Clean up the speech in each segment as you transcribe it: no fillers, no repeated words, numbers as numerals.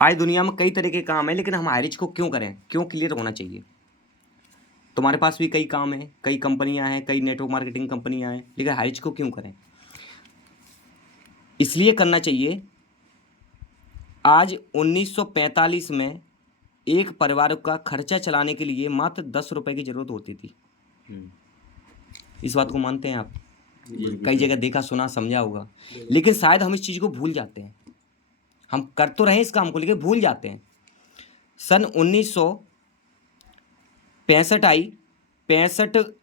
आज दुनिया में कई तरह के काम हैं, लेकिन हम हाई रिच को क्यों करें? क्यों क्लियर होना चाहिए? तुम्हारे पास भी कई काम हैं, कई कंपनियां हैं, कई नेटवर्क मार्केटिंग कंपनियां हैं, लेकिन हाई रिच को क्यों करें? इसलिए करना चाहिए, आज 1945 में एक परिवार का खर्चा चलाने के लिए मात्र 10 रुपए की जरूरत होती थी। इस बात को मानते हैं आप? कई जगह देखा, सुना, समझा होगा, लेकिन शायद हम इस चीज़ को भूल जाते हैं। हम कर तो रहे हैं इस काम को, लेकिन भूल जाते हैं। सन 1965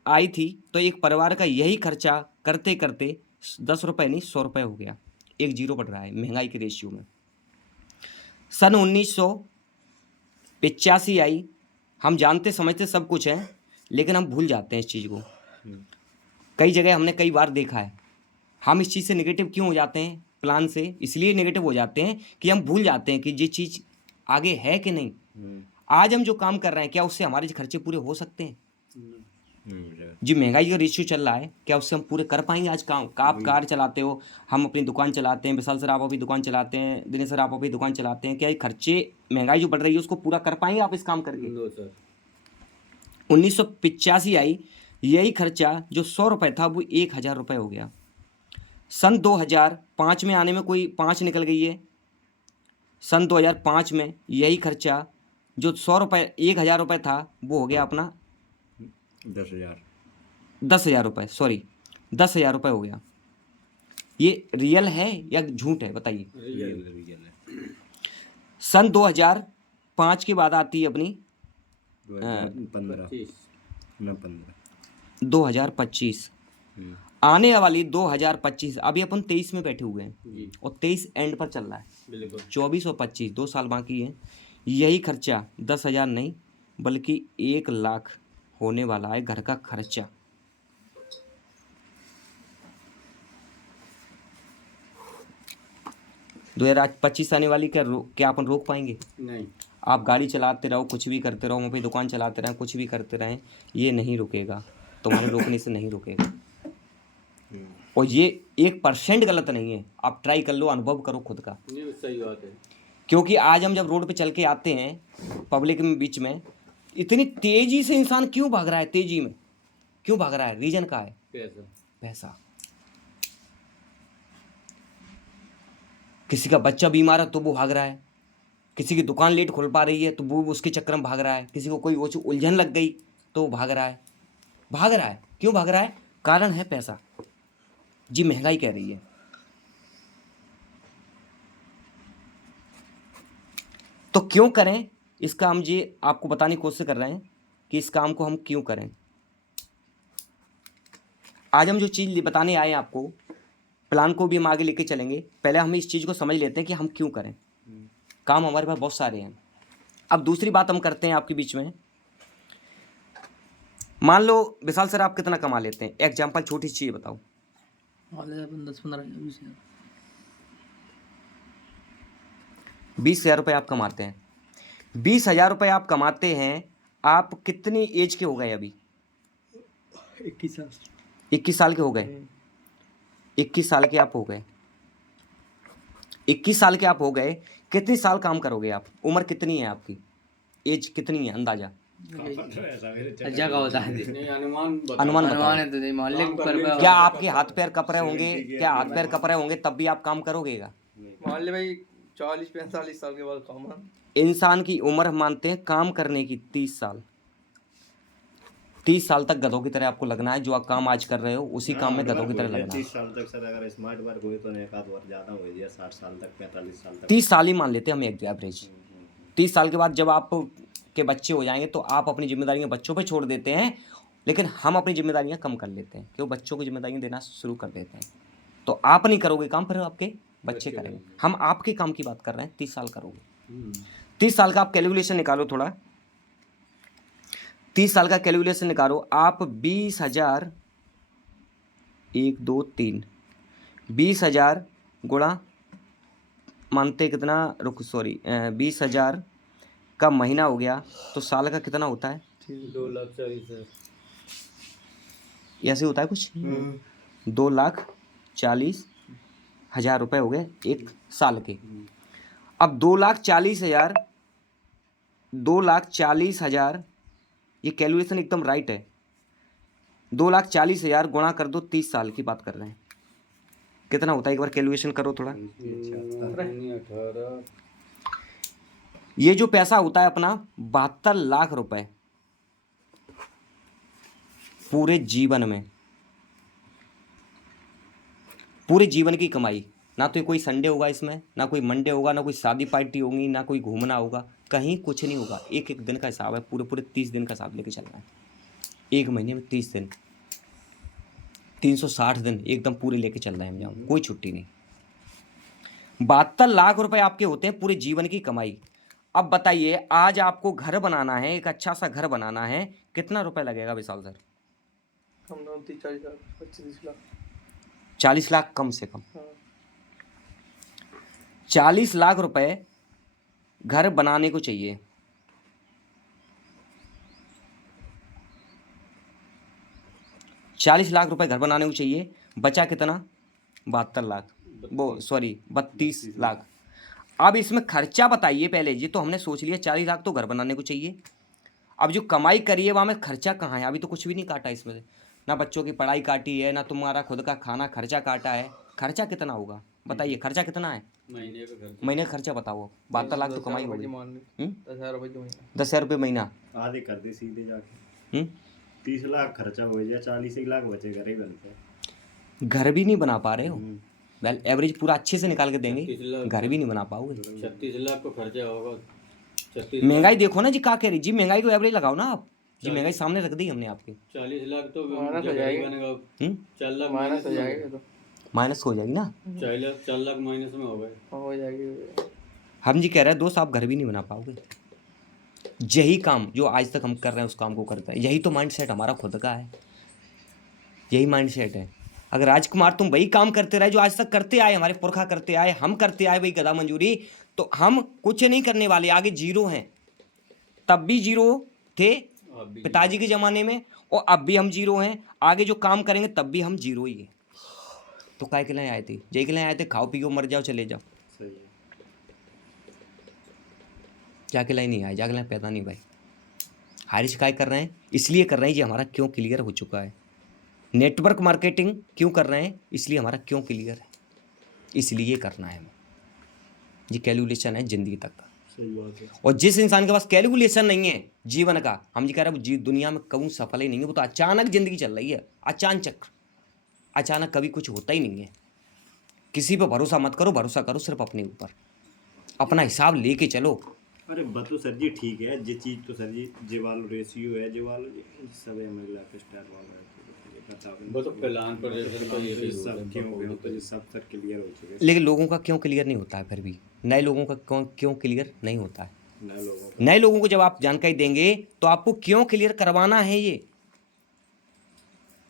आई थी, तो एक परिवार का यही खर्चा करते करते 10 रुपये नहीं 100 रुपये हो गया। एक जीरो बढ़ रहा है महंगाई के रेशियो में। सन 1985 आई, हम जानते समझते सब कुछ है, लेकिन हम भूल जाते हैं इस चीज़ को। कई जगह हमने कई बार देखा है। हम इस चीज़ से नेगेटिव क्यों हो जाते हैं? प्लान से इसलिए नेगेटिव हो जाते हैं कि हम भूल जाते हैं कि ये चीज़ आगे है कि नहीं। आज हम जो काम कर रहे हैं, क्या उससे हमारे खर्चे पूरे हो सकते हैं? जी महंगाई का रेशियो चल रहा है, क्या उससे हम पूरे कर पाएंगे आज काम? आप कार चलाते हो, हम अपनी दुकान चलाते हैं, विशाल सर आप अपनी दुकान चलाते हैं, दिनेश सर आप अपनी दुकान चलाते हैं, क्या ये खर्चे महंगाई जो बढ़ रही है उसको पूरा कर पाएंगे आप इस काम करके? 1985 आई, यही खर्चा जो 100 रुपये था वो 1000 रुपये हो गया। सन 2005 में आने में कोई 5 निकल गई है। सन 2005 में यही खर्चा जो 100 रुपये 1000 रुपये था वो हो गया अपना 10,000 रुपये, सॉरी 10,000 रुपये हो गया। ये रियल है या झूठ है बताइए? रियल है। सन 2005 के बाद आती है अपनी 2025। आने वाली 2025, अभी अपन 23 में बैठे हुए हैं और 23 एंड पर चल रहा है। 24 और 25 2 साल बाकी है। यही खर्चा 10,000 नहीं बल्कि 1 लाख होने वाला है घर का खर्चा। दो 2025 आने वाली क्या अपन रोक पाएंगे? नहीं। आप गाड़ी चलाते रहो, कुछ भी करते रहो, वहाँ पे दुकान चलाते रहें, कुछ भी करते रहें, ये नहीं रुकेगा। तुम्हारे रोकने से नहीं रुकेगा। और ये 1% गलत नहीं है। आप ट्राई कर लो, अनुभव करो खुद का। सही बात है। क्योंकि आज हम जब रोड पे चल के आते हैं पब्लिक में बीच में, इतनी तेजी से इंसान क्यों भाग रहा है? तेजी में क्यों भाग रहा है? रीजन क्या है? पैसा। किसी का बच्चा बीमार है तो वो भाग रहा है, किसी की दुकान लेट खुल पा रही है तो वो उसके चक्कर में भाग रहा है, किसी को कोई वो उलझन लग गई तो वो भाग रहा है। क्यों भाग रहा है? कारण है पैसा। जी महंगाई कह रही है। तो क्यों करें इसका हम जी आपको बताने की कोशिश कर रहे हैं कि इस काम को हम क्यों करें। आज हम जो चीज़ बताने आए हैं आपको, प्लान को भी हम आगे लेके चलेंगे। पहले हम इस चीज़ को समझ लेते हैं कि हम क्यों करें। काम हमारे पास बहुत सारे हैं। अब दूसरी बात हम करते हैं आपके बीच में। मान लो विशाल सर आप कितना कमा लेते हैं? एग्जाम्पल छोटी सी चीज़ बताओ। 20,000 रुपये आप कमाते हैं। 20,000 रुपये आप कमाते हैं। आप कितनी एज के हो गए अभी? 21 साल। 21 साल के हो गए। 21 साल के आप हो गए। 21 साल के आप हो गए। कितनी साल काम करोगे आप? उम्र कितनी है आपकी? एज कितनी है अंदाजा? अनुमान क्या आपके हाथ पैर कप रहे होंगे? क्या हाथ पैर कप रहे होंगे तब भी आप काम करोगेगा? मान ले भाई 40-45 साल के बाद काम। इंसान की उम्र मानते हैं काम करने की 30 साल। 30 साल तक गधों की तरह आपको लगना है। जो आप काम आज कर रहे हो उसी काम में गधों की तरह लगना है। 30 साल तक सर अगर स्मार्ट वर्क हुई तो एक आध बार ज़्यादा हो गया 60 साल तक 45 साल तक। 30 साल ही मान लेते हैं हम एक एवरेज। 30 साल के बाद जब आप के बच्चे हो जाएंगे तो आप अपनी जिम्मेदारियां बच्चों पे छोड़ देते हैं, लेकिन हम अपनी जिम्मेदारियां कम कर लेते हैं क्यों? बच्चों को जिम्मेदारियां देना शुरू कर देते हैं। तो आप नहीं करोगे काम, फिर आपके बच्चे करेंगे। हम आपके काम की बात कर रहे हैं। 30 साल करोगे। 30 साल का आप कैलकुलेशन निकालो थोड़ा। 30 साल का कैलकुलेशन निकालो आप। 20,000 1 2 3 20,000 गुणा मानते कितना 20,000 का महीना हो गया तो साल का कितना होता है? 2,40,000 ऐसे होता है कुछ। 2,40,000 रुपये हो गए एक साल के। अब 2,40,000, 2,40,000, ये कैलकुलेशन एकदम राइट है। 2,40,000 गुणा कर दो 30 साल की बात कर रहे हैं, कितना होता है एक बार कैलकुलेशन करो थोड़ा। 18 ये जो पैसा होता है अपना 72 लाख रुपए पूरे जीवन में, पूरे जीवन की कमाई। ना तो कोई संडे होगा इसमें, ना कोई मंडे होगा, ना कोई शादी पार्टी होगी, ना कोई घूमना होगा, कहीं कुछ नहीं होगा। एक एक दिन का हिसाब है, पूरे पूरे 30 दिन का हिसाब लेके चलना है। एक महीने में 30 दिन, 360 दिन एकदम पूरे लेके चल रहे हैं हम जाऊँ, कोई छुट्टी नहीं। 72 लाख रुपए आपके होते हैं पूरे जीवन की कमाई। अब बताइए, आज आपको घर बनाना है, एक अच्छा सा घर बनाना है, कितना रुपए लगेगा विशाल सर? कम दाम 30-40 लाख 25-30 लाख। 40 लाख कम से कम। हाँ 40 लाख रुपए घर बनाने को चाहिए। ₹40 लाख घर बनाने को चाहिए। बचा कितना? 72 लाख, वो सॉरी 32 लाख। अब इसमें खर्चा बताइए पहले जी। तो हमने सोच लिया 40 लाख तो घर बनाने को चाहिए। अब जो कमाई करी है वहाँ में खर्चा कहाँ है? अभी तो कुछ भी नहीं काटा इसमें से, ना बच्चों की पढ़ाई काटी है, ना तुम्हारा खुद का खाना खर्चा काटा है। खर्चा कितना होगा बताइए, खर्चा कितना है महीने का खर्चा बताओ। 72 लाख तो कमाई होगी। 10,000 रुपये महीना। 10,000 रुपये महीना। आधे कर दे सीधे जाके। 30 लाख खर्चा हो गया, 40 लाख बचे घर ही बनते। घर भी नहीं बना पा रहे हो। वेल एवरेज पूरा अच्छे से निकाल के देंगे, घर भी नहीं बना पाओगे। 36 लाख को खर्चा होगा। महंगाई देखो ना जी, क्या कह रही जी, महंगाई को एवरेज लगाओ ना आप जी। महंगाई सामने रख दी हमने आपके। 40 लाख तो माइनस हो जाएगा। बनेगा। 4 लाख माइनस हो जाएगा तो। माइनस हो जाएगी ना। 4 लाख माइनस में हो गए। हो जाएगी। हम जी कह रहे हैं दोस्त, आप घर भी नहीं बना पाओगे। यही काम जो आज तक हम कर रहे हैं उस काम को करते हैं, यही तो माइंडसेट हमारा खुद का है, यही माइंडसेट है। अगर राजकुमार तुम वही काम करते रहे जो आज तक करते आए, हमारे पुरखा करते आए, हम करते आए वही गदा मंजूरी, तो हम कुछ नहीं करने वाले, आगे जीरो हैं। तब भी जीरो थे पिताजी के ज़माने में, और अब भी हम जीरो हैं। आगे जो काम करेंगे तब भी हम जीरो ही है। तो काय के लिए आए थे? जय के लिए आए थे, खाओ पियो मर जाओ चले जाओ। सही है। जाके लाई नहीं आए, जाके लाई पैदा नहीं भाई। हारिश काय कर रहे हैं? इसलिए कर रहे हैं जी, हमारा क्यों क्लियर हो चुका है। नेटवर्क मार्केटिंग क्यों कर रहे हैं? इसलिए हमारा क्यों क्लियर है, इसलिए करना है हमें जी। कैलकुलेशन है ज़िंदगी तक का। सही बात है। और जिस इंसान के पास कैलकुलेशन नहीं है जीवन का, हम जी कह रहे हैं जी दुनिया में कभी सफल ही नहीं है। वो तो अचानक ज़िंदगी चल रही है, अचानक अचानक कभी कुछ होता ही नहीं है। किसी पर भरोसा मत करो, भरोसा करो सिर्फ अपने ऊपर, अपना हिसाब लेके चलो। अरे बतो सर जी ठीक है, जे चीज तो सर जी जे वालो रेशियो है, जे वालो सब है मेरे लाइफ स्टाइल वाला है। वो तो प्लान पर सब क्यों हो गया, तो सब सर क्लियर हो चुके। लेकिन लोगों का क्यों क्लियर नहीं होता है? फिर भी नए लोगों का क्यों क्लियर नहीं होता है? नए लोगों को जब आप जानकारी देंगे तो आपको क्यों क्लियर करवाना है, ये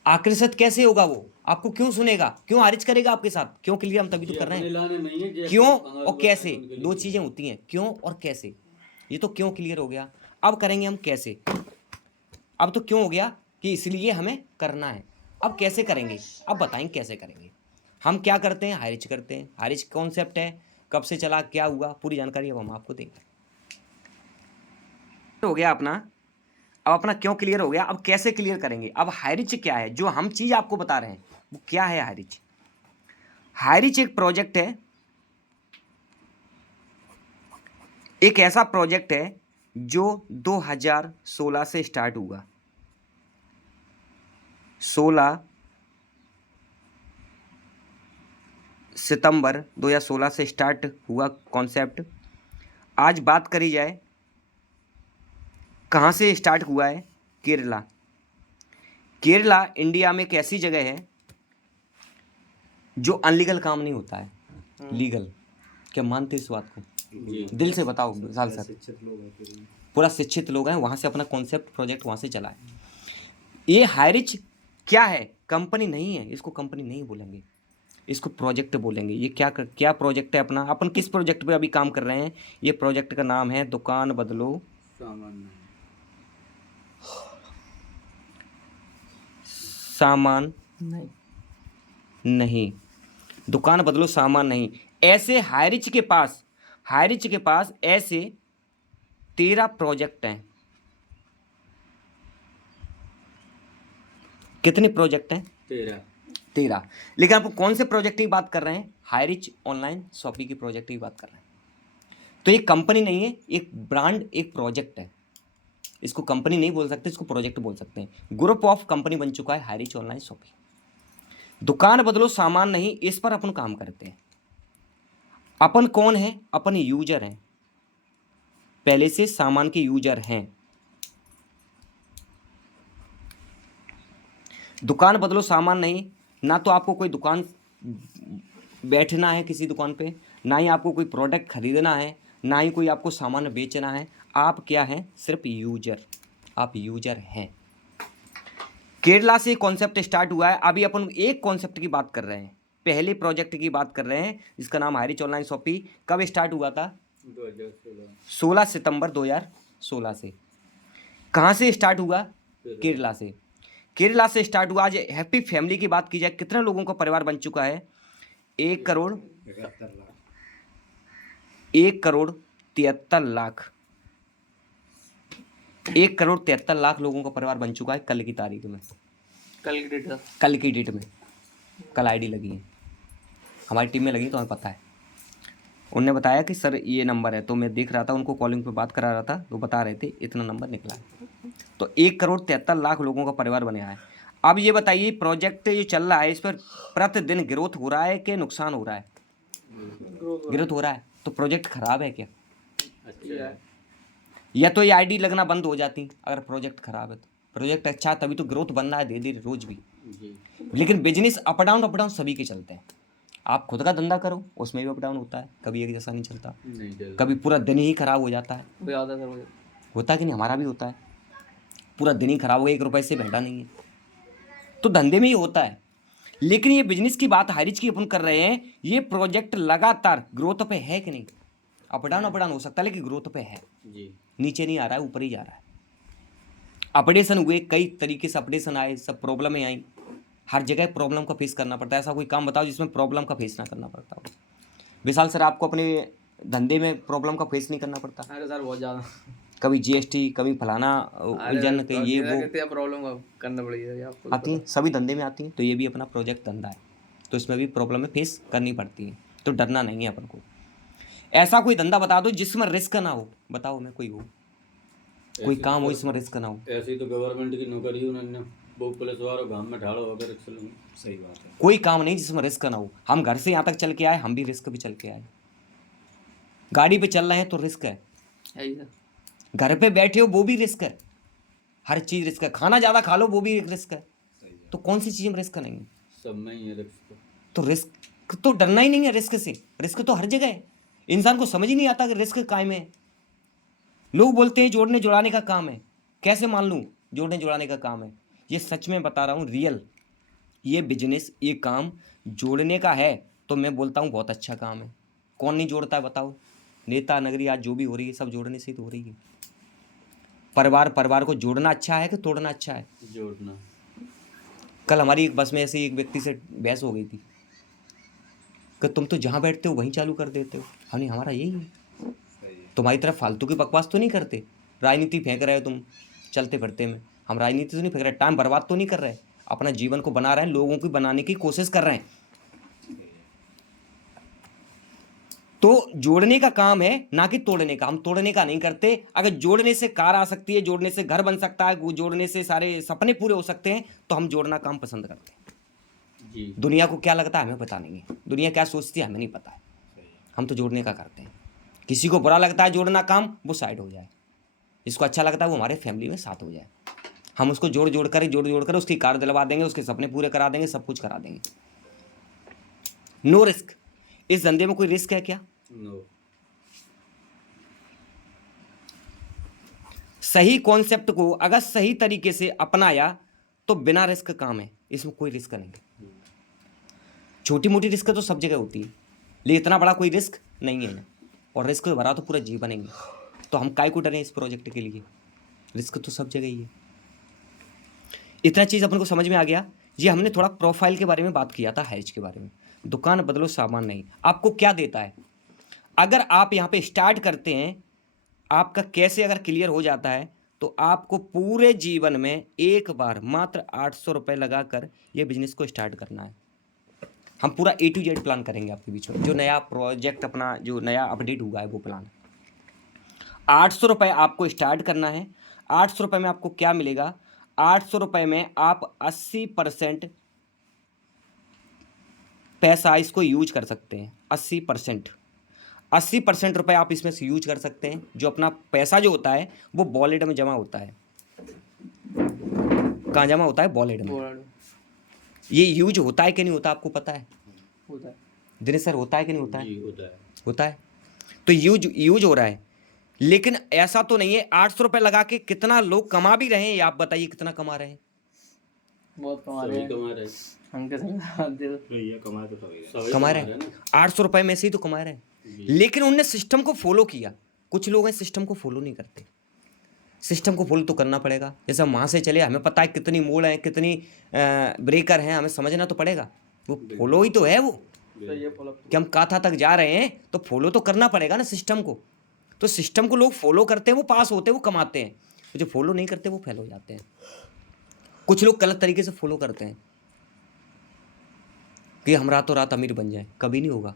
आकर्षित कैसे होगा, वो आपको क्यों सुनेगा, क्यों हारिज करेगा आपके साथ? क्यों क्लियर हम तभी तो कर रहे हैं। क्यों और कैसे, दो चीजें होती हैं, क्यों और कैसे। ये तो क्यों क्लियर हो गया, अब करेंगे हम कैसे। अब तो क्यों हो गया कि इसलिए हमें करना है, अब कैसे करेंगे, अब बताएंगे कैसे करेंगे। हम क्या करते हैं, हारिज करते हैं। हारिज कॉन्सेप्ट है, कब से चला, क्या हुआ, पूरी जानकारी अब हम आपको देंगे। हो गया अपना, अब अपना क्यों क्लियर हो गया, अब कैसे क्लियर करेंगे। अब हाइरिच क्या है, जो हम चीज़ आपको बता रहे हैं वो क्या है। हाइरिच, हाइरिच एक प्रोजेक्ट है, एक ऐसा प्रोजेक्ट है जो 2016 से स्टार्ट हुआ। 16 सितंबर 2016 से स्टार्ट हुआ कॉन्सेप्ट। आज बात करी जाए कहाँ से स्टार्ट हुआ है, केरला। केरला इंडिया में एक ऐसी जगह है जो अनलीगल काम नहीं होता है, लीगल। क्या मानते इस बात को? दिल से बताओ विशाल सर। शिक्षित लोग हैं, पूरा शिक्षित लोग हैं, वहाँ से अपना कॉन्सेप्ट प्रोजेक्ट वहाँ से चला है। ये हाइरिच क्या है, कंपनी नहीं है, इसको कंपनी नहीं बोलेंगे, इसको प्रोजेक्ट बोलेंगे। ये क्या प्रोजेक्ट है अपना, अपन किस प्रोजेक्ट पे अभी काम कर रहे हैं। ये प्रोजेक्ट का नाम है दुकान बदलो सामान नहीं, दुकान बदलो सामान नहीं। ऐसे हाइरिच के पास हाईरिच के पास ऐसे 13 प्रोजेक्ट हैं। कितने प्रोजेक्ट हैं? 13। लेकिन आपको कौन से प्रोजेक्ट की बात कर रहे हैं? हाईरिच ऑनलाइन शॉपिंग की प्रोजेक्ट की बात कर रहे हैं। तो ये कंपनी नहीं है, एक ब्रांड, एक प्रोजेक्ट है। इसको कंपनी नहीं बोल सकते, इसको प्रोजेक्ट बोल सकते हैं। ग्रुप ऑफ कंपनी बन चुका है हाईरिच ऑनलाइन शॉपिंग। दुकान बदलो सामान नहीं, इस पर अपन काम करते हैं। अपन कौन है? अपन यूजर हैं, पहले से सामान के यूजर हैं। दुकान बदलो सामान नहीं, ना तो आपको कोई दुकान बैठना है किसी दुकान पे, ना ही आपको कोई प्रोडक्ट खरीदना है, ना ही कोई आपको सामान बेचना है। आप क्या हैं? सिर्फ यूजर। आप यूजर हैं। केरला से कॉन्सेप्ट स्टार्ट हुआ है। अभी अपन एक कॉन्सेप्ट की बात कर रहे हैं, पहले प्रोजेक्ट की बात कर रहे हैं, जिसका नाम हाईरिच ऑनलाइन शॉपिंग। कब स्टार्ट हुआ था? 16 सितंबर 2016 से। कहाँ से स्टार्ट हुआ? केरला से। केरला से स्टार्ट हुआ। आज हैप्पी फैमिली की बात की जाए, कितने लोगों का परिवार बन चुका है? 1 करोड़ 73 लाख। 1 करोड़ 73 लाख लोगों का परिवार बन चुका है कल की तारीख में। कल की डेट कल की डेट में, कल आईडी लगी है, हमारी टीम में लगी, तो हमें पता है। उनने बताया कि सर ये नंबर है, तो मैं देख रहा था, उनको कॉलिंग पे बात करा रहा था, तो बता रहे थे इतना नंबर निकला है। तो 1 करोड़ 73 लाख लोगों का परिवार बने है। अब ये बताइए, प्रोजेक्ट ये चल रहा है, इस पर प्रतिदिन ग्रोथ हो रहा है कि नुकसान हो रहा है? ग्रोथ हो रहा है। तो प्रोजेक्ट खराब है क्या? अच्छा है। या तो ये आईडी लगना बंद हो जाती अगर प्रोजेक्ट खराब है। तो प्रोजेक्ट अच्छा है तभी तो ग्रोथ बन रहा है धीरे धीरे रोज भी। जी। लेकिन बिजनेस अप डाउन सभी के चलते हैं। आप खुद का धंधा करो, उसमें भी अप डाउन होता है, कभी एक जैसा नहीं चलता, नहीं चल कभी पूरा दिन ही खराब हो जाता है। वो याद है सर मुझे। होता है कि नहीं? हमारा भी होता है, पूरा दिन ही खराब हो गया, 1 रुपए से घंटा नहीं है। तो धंधे में ही होता है। लेकिन ये बिजनेस की बात हाईरिच की अपन कर रहे हैं, ये प्रोजेक्ट लगातार ग्रोथ पे है कि नहीं? अप डाउन हो सकता है, लेकिन ग्रोथ पे है। जी। नीचे नहीं आ रहा है, ऊपर ही जा रहा है। अपडेशन हुए, कई तरीके से अपडेशन आए, सब प्रॉब्लमें आई। हर जगह प्रॉब्लम का फेस करना पड़ता है। ऐसा कोई काम बताओ जिसमें प्रॉब्लम का फेस ना करना पड़ता हो। विशाल सर, आपको अपने धंधे में प्रॉब्लम का फेस नहीं करना पड़ता? अरे सर बहुत ज़्यादा। कभी जीएसटी, कभी फलाना उलझन के ये वो क्या प्रॉब्लम करना पड़ेगी आपको? आती हैं, सभी धंधे में आती हैं। तो ये भी अपना प्रोजेक्ट धंधा है, तो इसमें भी प्रॉब्लम फेस करनी पड़ती है। तो डरना नहीं है अपन को। ऐसा कोई धंधा बता दो जिसमें रिस्क ना हो, बताओ मैं, कोई हो, कोई काम हो इसमें रिस्क ना हो। ऐसी तो गवर्नमेंट की नौकरी उन्होंने, वो पुलिस वालों गांव में ठाड़ो होकर रिक्शा लूँ। सही बात है। कोई काम नहीं जिसमें रिस्क ना हो। हम घर से यहाँ तक चल के आए, हम भी रिस्क भी चल के आए। गाड़ी पे चल रहे हैं तो रिस्क है, ही सर। घर पे बैठे हो वो भी रिस्क है, हर चीज़ रिस्क है। खाना ज़्यादा खा लो वो भी एक रिस्क है। तो कौन सी चीज़ में रिस्क नहीं है? सब में ही है रिक्स। तो रिस्क तो डरना ही नहीं है रिस्क से। रिस्क तो हर जगह है। इंसान को समझ ही नहीं आता कि रिस्क कायम है। लोग बोलते हैं जोड़ने जुड़ाने का काम है। कैसे मान लूँ जोड़ने जुड़ाने का काम है? ये सच में बता रहा हूँ, रियल। ये बिजनेस, ये काम जोड़ने का है, तो मैं बोलता हूँ बहुत अच्छा काम है। कौन नहीं जोड़ता है बताओ? नेता नगरी आज जो भी हो रही है सब जोड़ने से ही तो हो रही है। परिवार को जोड़ना अच्छा है कि तोड़ना अच्छा है? जोड़ना। कल हमारी एक बस में ऐसे एक व्यक्ति से बहस हो गई थी कि तुम तो जहाँ बैठते हो वहीं चालू कर देते हो। हमने, हमारा यही है, तुम्हारी तरफ फालतू की बकवास तो नहीं करते, राजनीति फेंक रहे हो तुम चलते फिरते में। हम राजनीति तो नहीं फेंक रहे, टाइम बर्बाद तो नहीं कर रहे, अपना जीवन को बना रहे हैं, लोगों की बनाने की कोशिश कर रहे हैं। तो जोड़ने का काम है, ना कि तोड़ने का। हम तोड़ने का नहीं करते। अगर जोड़ने से कार आ सकती है, जोड़ने से घर बन सकता है, जोड़ने से सारे सपने पूरे हो सकते हैं, तो हम जोड़ना काम पसंद करते हैं। जी। दुनिया को क्या लगता है हमें पता नहीं है, दुनिया क्या सोचती है हमें नहीं पता है। हम तो जोड़ने का करते हैं। किसी को बुरा लगता है जोड़ना काम, वो साइड हो जाए। जिसको अच्छा लगता है वो हमारे फैमिली में साथ हो जाए। हम उसको जोड़ जोड़ कर उसकी कार दिलवा देंगे, उसके सपने पूरे करा देंगे, सब कुछ करा देंगे। No risk. इस धंधे में कोई रिस्क है क्या? नो। सही कॉन्सेप्ट को अगर सही तरीके से अपनाया तो बिना रिस्क काम है, इसमें कोई रिस्क नहीं है। छोटी मोटी रिस्क तो सब जगह होती है, लेकिन इतना बड़ा कोई रिस्क नहीं है। और रिस्क भरा तो पूरा जीवन है। तो हम काय को डरें इस प्रोजेक्ट के लिए? रिस्क तो सब जगह ही है। इतना चीज़ अपन को समझ में आ गया। ये हमने थोड़ा प्रोफाइल के बारे में बात किया था, हाईरिच के बारे में। दुकान बदलो सामान नहीं। आपको क्या देता है? अगर आप यहाँ पे स्टार्ट करते हैं, आपका कैसे अगर क्लियर हो जाता है तो आपको पूरे जीवन में एक बार मात्र 800 रुपये लगाकर ये बिजनेस को स्टार्ट करना है। हम पूरा A to Z प्लान करेंगे आपके बीच में, जो नया प्रोजेक्ट अपना जो नया अपडेट हुआ है वो प्लान। 800 रुपये आपको स्टार्ट करना है। 800 रुपये में आपको क्या मिलेगा? 800 रुपये में आप 80% पैसा इसको यूज कर सकते हैं। 80% रुपये आप इसमें से यूज कर सकते हैं। जो अपना पैसा जो होता है वो वॉलेट में जमा होता है। कहाँ जमा होता है? वॉलेट में। बोला ये यूज होता है कि नहीं होता आपको पता है? होता है। दिनेश सर, होता है कि नहीं होता है? जी होता है। होता है। तो यूज हो रहा है, लेकिन ऐसा तो नहीं है 800 रुपये लगा के कितना लोग कमा भी रहे हैं, ये आप बताइए कितना कमा रहे हैं? बहुत कमा रहे सभी हैं। कमा रहे हैं। हम कैसे जानते हो? तो ये कमाए तो सभी सभी कमा रहे हैं। ना। 800 रुपये में से ही तो कमा रहे हैं, जी। लेकिन उनने सिस्टम को फॉलो किया। कुछ लोग हैं सिस्टम को फॉलो नहीं करते। सिस्टम को फॉलो तो करना पड़ेगा। जैसे हम वहाँ से चले, हमें पता है कितनी मोड़ है, कितनी ब्रेकर हैं, हमें समझना तो पड़ेगा। वो फॉलो ही तो है वो, सही है फॉलो। कि हम काथा तक जा रहे हैं तो फॉलो तो करना पड़ेगा ना सिस्टम को। तो सिस्टम को लोग फॉलो करते हैं, वो पास होते हैं, वो कमाते हैं। तो जो फॉलो नहीं करते वो फेल हो जाते हैं। कुछ लोग गलत तरीके से फॉलो करते हैं कि हम रातों रात अमीर बन जाए। कभी नहीं होगा,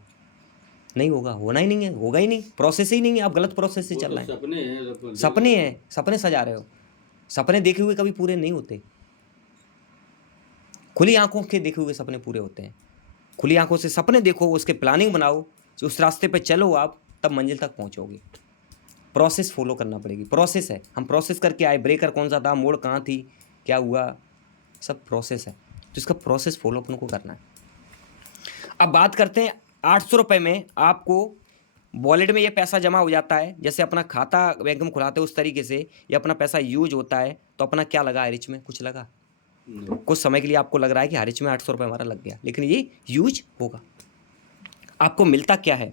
नहीं होगा, होना ही नहीं है, होगा ही नहीं, प्रोसेस ही नहीं है। आप गलत प्रोसेस से वो चल तो रहे हैं। सपने हैं। सपने हैं, सपने सजा रहे हो। सपने देखे हुए कभी पूरे नहीं होते। खुली आंखों के देखे हुए सपने पूरे होते हैं। खुली आंखों से सपने देखो, उसके प्लानिंग बनाओ, उस रास्ते पे चलो, आप तब मंजिल तक पहुंचोगे। प्रोसेस फॉलो करना पड़ेगी। प्रोसेस है, हम प्रोसेस करके आए। ब्रेकर कौन सा था, मोड़ कहाँ थी, क्या हुआ, सब प्रोसेस है। तो इसका प्रोसेस फॉलो अपन को करना है। अब बात करते हैं 800 रुपये में आपको वॉलेट में ये पैसा जमा हो जाता है। जैसे अपना खाता बैंक में खुलाते हैं उस तरीके से ये अपना पैसा यूज होता है। तो अपना क्या लगा है रिच में? कुछ लगा? कुछ समय के लिए आपको लग रहा है कि रिच में 800 रुपये हमारा लग गया, लेकिन ये यूज होगा। आपको मिलता क्या है?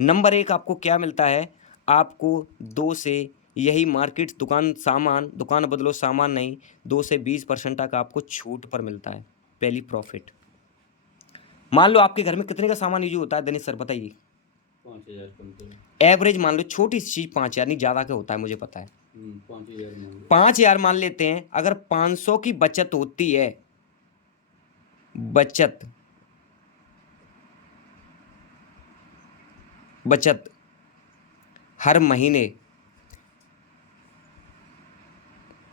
नंबर 1 आपको क्या मिलता है? आपको 2 से यही मार्केट दुकान बदलो सामान नहीं, 2 से 20% तक आपको छूट पर मिलता है। पहली प्रॉफिट। मान लो आपके घर में कितने का सामान यूज होता है दिनेश सर, बताइए? 5000 कम तो। एवरेज मान लो, छोटी सी चीज़ 5000, नहीं ज़्यादा का होता है मुझे पता है। 5000 मान लो। 5000 मान लेते हैं। अगर 500 की बचत होती है, बचत हर महीने,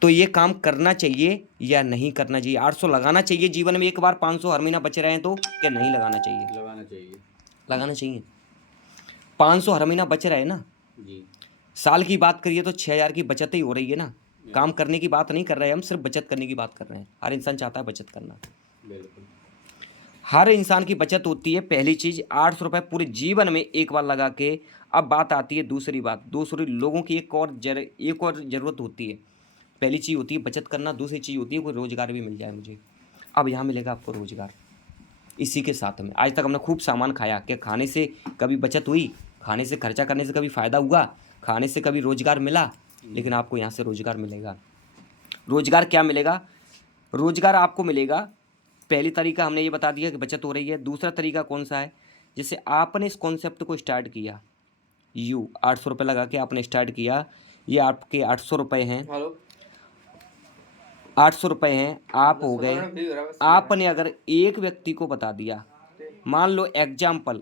तो ये काम करना चाहिए या नहीं करना चाहिए? 800 लगाना चाहिए जीवन में एक बार, 500 हर महीना बच रहे हैं तो, क्या नहीं लगाना चाहिए? लगाना चाहिए। लगाना चाहिए। 500 हर महीना बच रहे हैं ना। जी। साल की बात करिए तो 6000 की बचत ही हो रही है ना। काम करने की बात नहीं कर रहे हैं हम, सिर्फ बचत करने की बात कर रहे हैं। हर इंसान चाहता है बचत करना। बिल्कुल। हर इंसान की बचत होती है। पहली चीज़ 800 रुपये पूरे जीवन में एक बार लगा के। अब बात आती है दूसरी बात। दूसरी लोगों की एक और ज़रूरत होती है। पहली चीज़ होती है बचत करना, दूसरी चीज़ होती है कोई रोज़गार भी मिल जाए मुझे। अब यहाँ मिलेगा आपको रोज़गार। इसी के साथ में आज तक हमने खूब सामान खाया, क्या खाने से कभी बचत हुई? खाने से, खर्चा करने से कभी फ़ायदा हुआ? खाने से कभी रोज़गार मिला? लेकिन आपको यहाँ से रोज़गार मिलेगा। रोज़गार क्या मिलेगा? रोज़गार आपको मिलेगा, पहली तरीका हमने ये बता दिया कि बचत हो रही है। दूसरा तरीका कौन सा है? जैसे आपने इस कॉन्सेप्ट को स्टार्ट किया, 800 रुपये लगा के आपने स्टार्ट किया। ये आपके 800 रुपये हैं। हेलो 800 रुपये हैं, आप हो गए। आपने अगर एक व्यक्ति को बता दिया, मान लो एग्जाम्पल,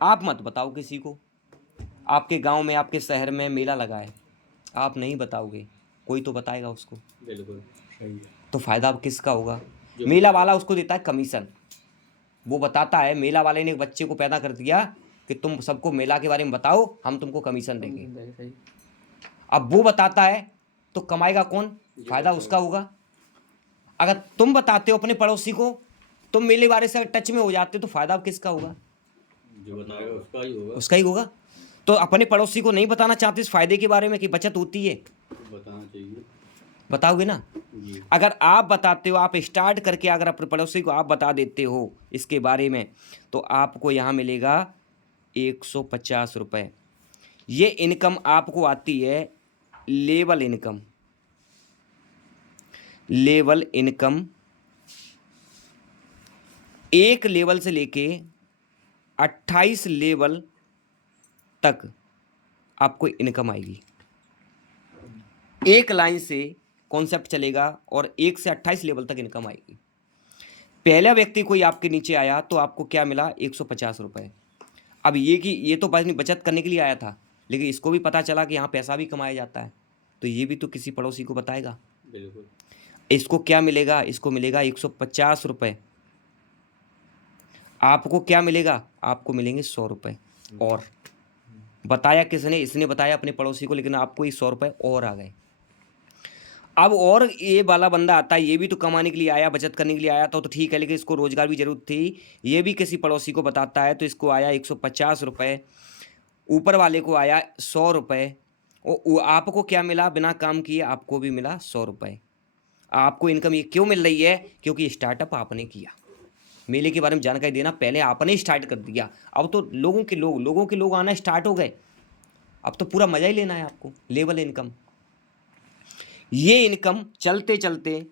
आप मत बताओ किसी को, आपके गांव में, आपके शहर में मेला लगा है, आप नहीं बताओगे, कोई तो बताएगा उसको। बिल्कुल सही है। तो फ़ायदा अब किसका होगा? मेला वाला उसको देता है कमीशन। वो बताता है, मेला वाले ने एक बच्चे को पैदा कर दिया कि तुम सबको मेला के बारे में बताओ, हम तुमको कमीशन देंगे। सही। अब वो बताता है तो कमाएगा कौन? फ़ायदा उसका होगा। अगर तुम बताते हो अपने पड़ोसी को, तुम मेले बारे से टच में हो जाते हो, तो फ़ायदा अब किसका होगा? जो बताएगा उसका ही होगा। उसका ही होगा। तो अपने पड़ोसी को नहीं बताना चाहते इस फ़ायदे के बारे में कि बचत होती है? तो बताना चाहिए। बताओगे ना। जी। अगर आप बताते हो, आप स्टार्ट करके अगर अपने पड़ोसी को आप बता देते हो इसके बारे में, तो आपको यहाँ मिलेगा 150 रुपये। ये इनकम आपको आती है लेवल इनकम। लेवल इनकम एक लेवल से लेके 28 लेवल तक आपको इनकम आएगी। एक लाइन से कॉन्सेप्ट चलेगा और 1 से 28 लेवल तक इनकम आएगी। पहला व्यक्ति कोई आपके नीचे आया तो आपको क्या मिला, 150 रुपये। अब ये तो अपनी बचत करने के लिए आया था, लेकिन इसको भी पता चला कि यहाँ पैसा भी कमाया जाता है, तो ये भी तो किसी पड़ोसी को बताएगा। बिल्कुल। इसको क्या मिलेगा, इसको मिलेगा 150 रुपये। आपको क्या मिलेगा, आपको मिलेंगे 100 रुपये। और बताया किसने, इसने बताया अपने पड़ोसी को, लेकिन आपको ये 100 रुपये और आ गए। अब और ये वाला बंदा आता है, ये भी तो कमाने के लिए आया, बचत करने के लिए आया था, तो ठीक है, लेकिन इसको रोजगार भी जरूरत थी, ये भी किसी पड़ोसी को बताता है, तो इसको आया 150 रुपये। ऊपर वाले को आया 100 रुपये। और आपको क्या मिला, बिना काम किए आपको भी मिला 100 रुपये। आपको इनकम ये क्यों मिल रही है, क्योंकि स्टार्टअप आपने किया। मेले के बारे में जानकारी देना पहले आपने स्टार्ट कर दिया, अब तो लोगों के लोग आना स्टार्ट हो गए। अब तो पूरा मज़ा ही लेना है आपको, लेवल इनकम। ये इनकम चलते चलते